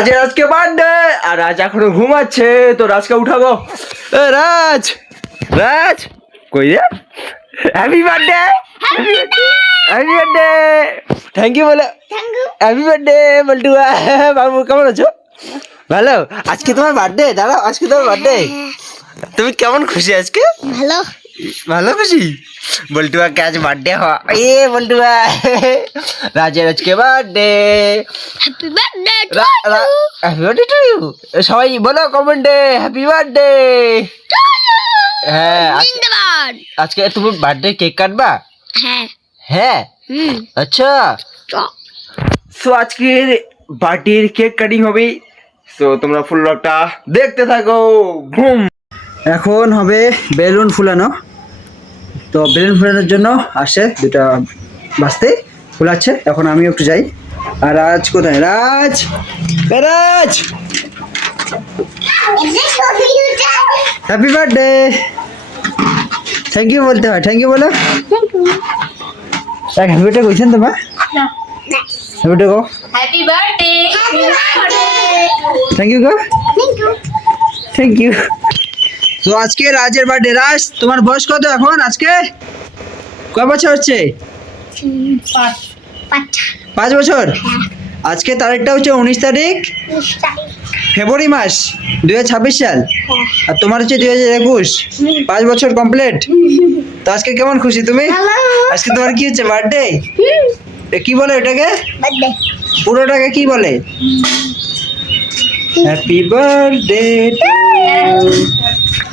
আজকে বার্থডে আর রাজ এখনো ঘুমাচ্ছে, তো রাজকে উঠাবো। রাজ রাজ কই রে? Happy birthday, happy birthday, thank you বলে, হ্যাপি বার্থডে বল্টুয়া। বাবু কেমন আছো? ভালো। আজকে তোমার বার্থডে? দাঁড়াও, আজকে তোমার বার্থডে। তুমি কেমন খুশি আজকে? ভালো ভালো খুশি। বল্টুয়া কে আজ বার্থডে হওয়া, বল্টুয়া রাজের আজকে birthday. Happy birthday happy birthday to you. সবাই বলো কমেন্টে হ্যাপি বার্থডে। হ্যাঁ, জিন্দাবাদ। আজকে তুমি বার্থডে কেক কাটবা? হ্যাঁ হ্যাঁ, আচ্ছা। সো আজকের বার্থডের কেক কাটিং হবে, তো তোমরা ফুল ব্লগটা দেখতে থাকো। বুম। এখন হবে বেলুন ফুলানো। তো বেলুন ফুলানোর জন্য আসে দুটা বাজতে ফুলাচ্ছে। এখন আমি একটু যাই। আর রাজ কোথায়? Raj, Raj happy birthday. Thank you বলতে হয়, থ্যাংক ইউ বলো। হ্যাপি বার্থডে কইছেন তোমার? হ্যাপি বার্থডে গো। হ্যাপি বার্থডে থ্যাংক ইউ গো, থ্যাংক ইউ। তো আজকে রাজের বার্থডে। রাজ, তোমার বয়স কত এখন? আজকে কয় বছর হচ্ছে? 5 বছর। আজকে তারিখটা হচ্ছে 19 তারিখ ফেব্রুয়ারি মাস 2026 সাল। আর তোমার হচ্ছে 2021। 5 বছর কমপ্লিট। তো আজকে কেমন খুশি তুমি? আজকে তোমার কি হচ্ছে? বার্থডে। কি বলে এটাকে? পুরোটাকে কি বলে? Happy birthday.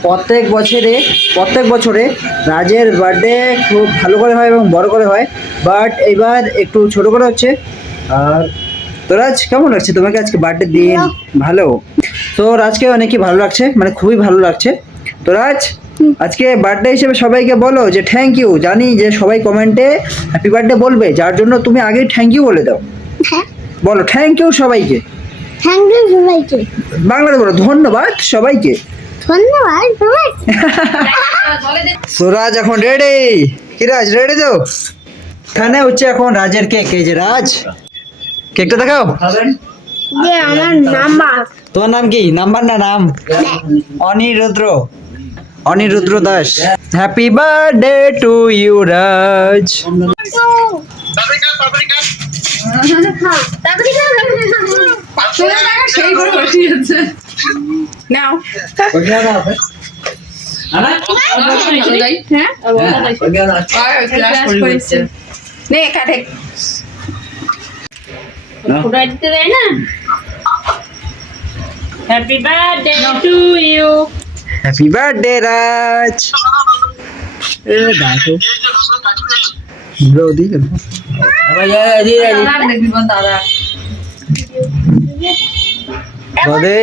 প্রত্যেক বছরে রাজের বার্থডে খুব ভালো করে হয় এবং বড় করে হয়, বাট এইবার একটু ছোট করে হচ্ছে। আর তো রাজ, কেমন লাগছে তোমাকে আজকে বার্থডে দিন? ভালো। তো রাজকে অনেকই ভালো লাগছে, মানে খুবই ভালো লাগছে। তো রাজ, আজকে বার্থডে হিসেবে সবাইকে বলো যে থ্যাংক ইউ। জানি যে সবাই কমেন্টে হ্যাপি বার্থডে বলবে, যার জন্য তুমি আগে থ্যাংক ইউ বলে দাও। বলো থ্যাংক ইউ সবাইকে। থ্যাংক ইউ সবাইকে। বাংলাতে বলো ধন্যবাদ সবাইকে। ধন্যবাদ সবাই। রাজ এখন রেডি। কি রাজ, রেডি তো? এখানে হচ্ছে এখন রাজের কেক। এই যে রাজ, কেকটা দেখাও। যে আমার নাম্বার। তোমার নাম কি? নাম্বার না নাম? Anirudra, Anirudra Das. Happy birthday to you Raj. সেই করে বসিয়েছে নাও। Happy birthday to you. Happy birthday Raj. দেখো দাদা বদে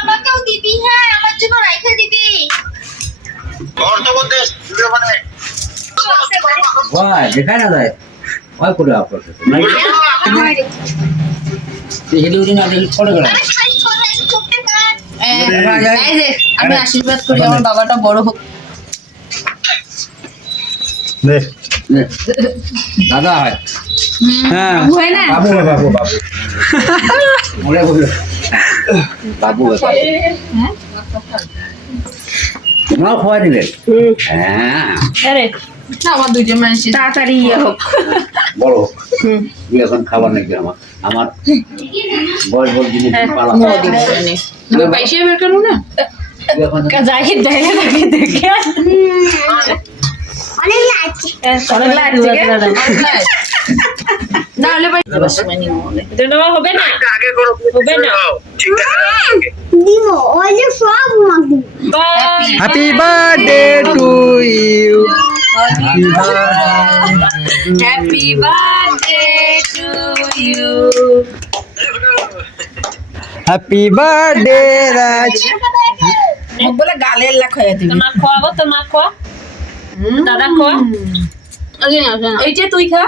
আমাকেও দিবি। হ্যাঁ, আমার জন্য রাইখে দিবি। দেখায় না যায় ওই করে আপনার আমি আশীর্বাদ করি আমার বাবাটা বড় হোক। দাদা হয়। হ্যাঁ হয় না? বাবু হয়, বাবু বাবু মনে বললো বাবু তোমরাও খাওয়া দিলে। হ্যাঁ আরে না, আমার দুইজন মানুষ তাড়াতাড়ি ইয়ে হোক, বড় হোক। তুই এখন খাবার নাকি আমার আমার বয়স বল জিনিস পালা পয়সা বের করবো না। তুই এখন জাহিদ দেখে দেখে দেখে অনেক লাগছে। অনেক লাগছে না হলে এটা হবে না, হবে না। দিব ওই যে সব মাগু। Happy birthday to you. Happy birthday to you. Happy birthday Raj. বলে গালের লাখ হয়ে দিবি। তোমার খাওয়াবো, তোমার খাওয়া, দাদা খাওয়া। এই যে তুই খা।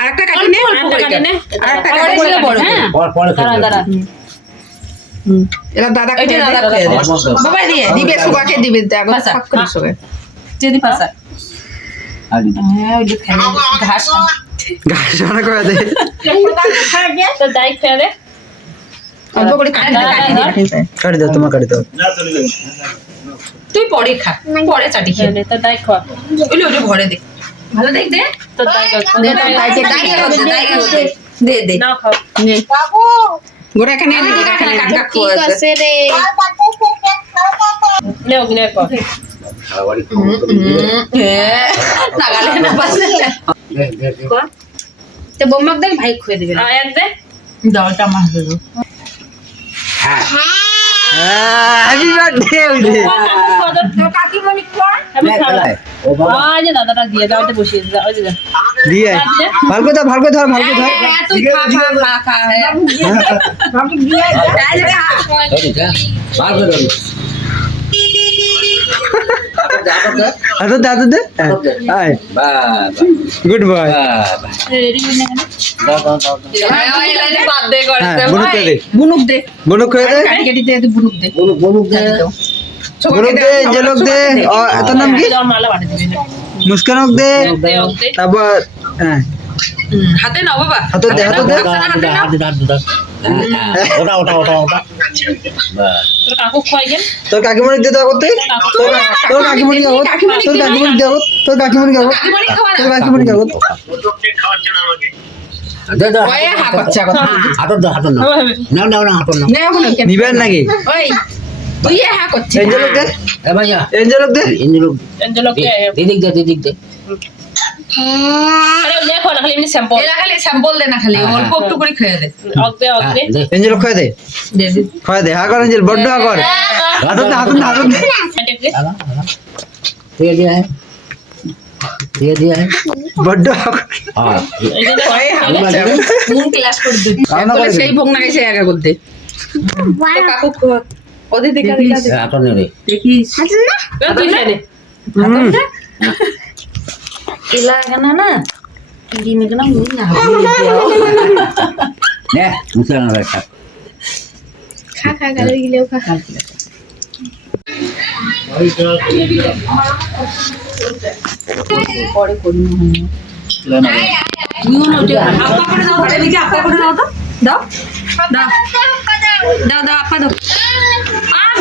আরেকটা কাটি নে, আরেকটা কাটি নে। আরেকটা কাটি নে, বড় হ্যাঁ, পরে দাঁড়া দাঁড়া। এরা দাদা এই যে দাদা খেয়ে খেয়ে দে। বাবা দিয়ে দিবে, সুগাকে দিবে, দেখো সব করে সুগা। যদি পাসা। আর হ্যাঁ, ওই যে ঘাস। গাছ সমান করে দে। তো দাই খেয়ে দে অল্প করে কাটি দে, কাটি দে, কাটি দে। কাটি দাও, তোমার কাটি দাও। তুই পরে খা, পরে চাটি খেয়ে তো দাই খাওয়া ওইলে ওটা ভরে দে, ভালো দেখ দে। তো দাই দে, দে, দাইকে করতে, দাইকে করতে। দে, দে। নাও খাও নে। বাবু গোড়া এখানে এনে দে, এখানে কাট কাট ঠিক করে দে। আছে রে নেও নে খাও খাওয়ারই খবর তো দিবি রে। নাগালে না পাশে। দে, দে, দে। তো বোম্মাক দেখ ভাই খুয়ে দিবে। এক দে দাওটা মাছ দেবো। হ্যাঁ হ্যাপি বার্থডে উঠে। কাকিমণি খোয়া। আমি খাওয়া ও বাবা আজ দাদাটা দিয়ে দাও এটা বসিয়ে দাও ওই যে দিয়ে ভালো করে ধর, ভালো করে ধর, ভালো করে ধর। তুই খা খা খা খা হ্যাঁ। ধরি যা বার করে ধরি হাতে দে, হাতে দে। আয়, বাবা গুড বয়। বাবা রেডি হয়ে গেল দাও দাও দাও এই লাইনে বাদ দে করে হ্যাঁ, দে বুনুক ভাই। করে দে। বুনুক দে। বুনুক করে দে, কাটি কাটি দে, তুই বুনুক দে। বলুক বলুক দে বুনুক দে, জলক দে। তোর নাম কি? দাও মালা বাড়ি দিবি মুস্কানক দে। দে ওকে তারপর হ্যাঁ, হাতে নাও বাবা। হাতে দে, হাতে দে। ওটা ওটা ওটা ওটা তোর কাকু খাই গেল তোর কাকিমণি দে দাও করতে। তোর কাকিমণি গাও, তোর কাকিমণি দাও, তোর কাকিমণি গাও, কাকিমণি খাওয়া না। তোর কাকিমণি গাও। ওই হা বাচ্চা কথা। হাতর দাও হাতর নাও নাও নাও হাতর নাও নে এখন ওকে। নিবেন নাকি? ওই তুই হা করছিস। এঞ্জেলক দে, এ ভাইয়া এঞ্জেলক দে। ইঞ্জিন এঞ্জেলকে দিদিক দে দিদিক দে আরে দেখো না খালি এমনি স্যাম্পল এরা খালি স্যাম্পল দে না, খালি অল্প একটু করে খেয়ে দে। অগদে অগদে দে এঞ্জেলক খাই দে, দে দে। খাই দে। হা কর এঞ্জেল, বড্ড হা কর। হাতে দে, হাতে দে, হাতে দে। ये दिया है ये दिया है বড্ড হা কর। हाँ ওই হা বাচ্চা। কোন ক্লাস করে দে। রান্না করে বলে দে। সেই ভোগ না এসে আগে করতে। তো কাকু খোয়া। ওদের দেখা দেখা দে। आता नहीं रे দেখিস। তুই খেয়ে নে হুম। ইলা গানা না। দিনে গানা মুই না। ने मुझे ना रखा খা খা গালে গিলেও খা খা পরে করি না। তুইও নোটে আপা করে দাও, এদিকে আপা করে দাও তো। দাও। দাও। দাও দাও আপা দাও।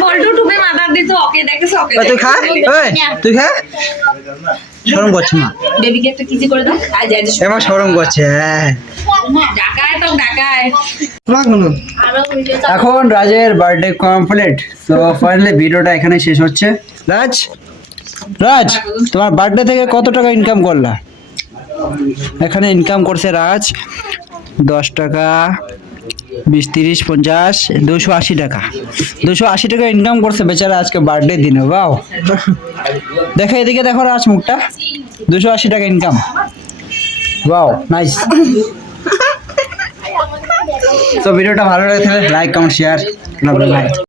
বল্টু টুপে মাথার দিছো ওকে দেখেছো ওকে। তুই খা, ওই তুই খা। শরম করছে মা, বেবিকে একটা কিজি করে দাও। আজ আজ এমা শরম করছে। হ্যাঁ, ঢাকায় তো ঢাকায়। এখন রাজের বার্থডে কমপ্লিট। তো ফাইনালি ভিডিওটা এখানে শেষ হচ্ছে। রাজ, রাজ তোমার বার্থডে থেকে কত টাকা ইনকাম করলা? এখানে ইনকাম করছে রাজ 10 টাকা, 20, 30, 50, 280 টাকা। 280 টাকা ইনকাম করছে বেচারা আজকে বার্থডে দিনে। বাও, দেখো এদিকে, দেখো রাজ মুখটা। 280 টাকা ইনকাম। Wow, nice. তো ভিডিওটা ভালো লাগে থাকলে লাইক, কমেন্ট, শেয়ার। বাই।